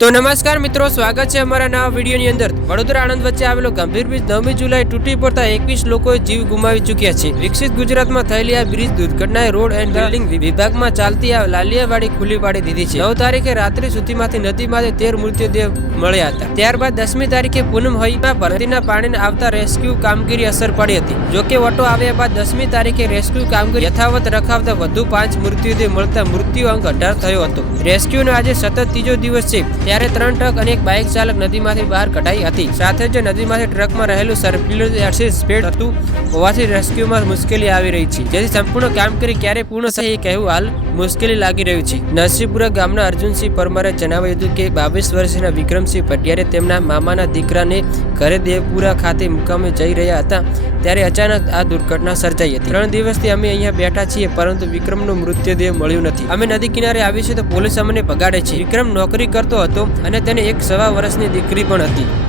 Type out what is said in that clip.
તો નમસ્કાર મિત્રો સ્વાગત છે અમારા નવા વિડીયોની અંદર. વડોદરા આણંદ વચ્ચે આવેલો ગંભીર બ્રિજ નવમી જુલાઈ તૂટી પડતા એકવીસ લોકોએ જીવ ગુમાવી ચૂક્યા છે. વિકસિત ગુજરાતમાં થયેલી આ બ્રિજ દુર્ઘટનાએ રોડ એન્ડ બિલ્ડિંગ વિભાગમાં ચાલતી આ લાલિયાવાડી ખુલ્લી પાડી દીધી છે. નવ તારીખે રાત્રિ સુધીમાંથી નદીમાંથી તેર મૃતદેહ મળ્યા હતા. ત્યારબાદ દસમી તારીખે પૂનમ હઈમાં ભરતીના પાણીને આવતા રેસ્ક્યુ કામગીરી અસર પડી હતી. જોકે ઓટો આવ્યા બાદ દસમી તારીખે રેસ્ક્યુ કામગીરી યથાવત રખાવતા વધુ પાંચ મૃત્યુદેહ મળતા મૃત્યુ અંક અઢાર થયો હતો. રેસ્ક્યુનો આજે સતત ત્રીજો દિવસ છે. ત્યારે ત્રણ ટ્રક અને એક બાઇક ચાલક નદીમાંથી બહાર કઢાઈ હતી. સાથે જ નદીમાંથી ટ્રકમાં રહેલું સર્ક્યુલર સ્પેડ હતું હોવાથી રેસ્ક્યુમાં મુશ્કેલી આવી રહી છે. જેથી સંપૂર્ણ કામગીરી ક્યારે પૂર્ણ થશે એ કહેવું હાલ મુશ્કેલી લાગી રહ્યું છે. નરસિંહપુરા ગામના અર્જુનસિંહ પરમારે જણાવ્યું હતું કે બાવીસ વર્ષના વિક્રમસિંહ પટિયારે તેમના મામાના દીકરાને ઘરે દેવપુરા ખાતે મુકામે જઈ રહ્યા હતા, ત્યારે અચાનક આ દુર્ઘટના સર્જાઈ હતી. ત્રણ દિવસથી અમે અહીંયા બેઠા છીએ, પરંતુ વિક્રમનો મૃતદેહ મળ્યું નથી. અમે નદી કિનારે આવી છે તો પોલીસ અમને ભગાડે છે. વિક્રમ નોકરી કરતો હતો અને તેને એક સવા વર્ષની દીકરી પણ હતી.